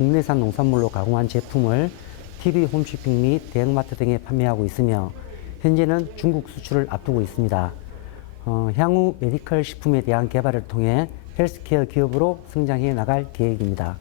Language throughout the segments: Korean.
국내산 농산물로 가공한 제품을 TV 홈쇼핑 및 대형마트 등에 판매하고 있으며 현재는 중국 수출을 앞두고 있습니다. 어, 향후 메디컬 식품에 대한 개발을 통해 헬스케어 기업으로 성장해 나갈 계획입니다.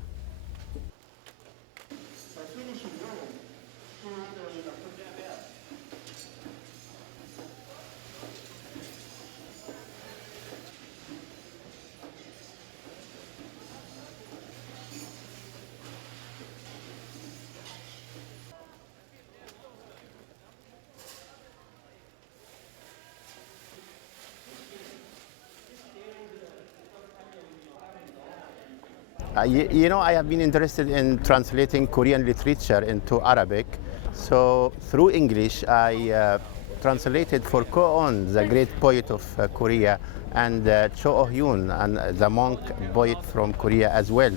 Uh, you, you know, I have been interested in translating Korean literature into Arabic. So through English, I uh, translated for Ko-on, the great poet of uh, Korea, and uh, Cho Oh-hyun, and the monk poet from Korea as well.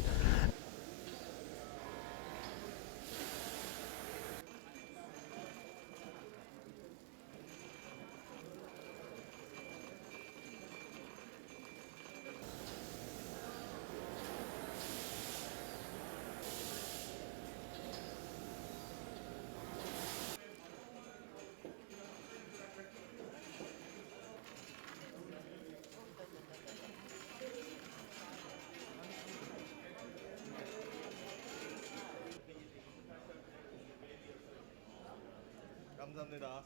감사합니다.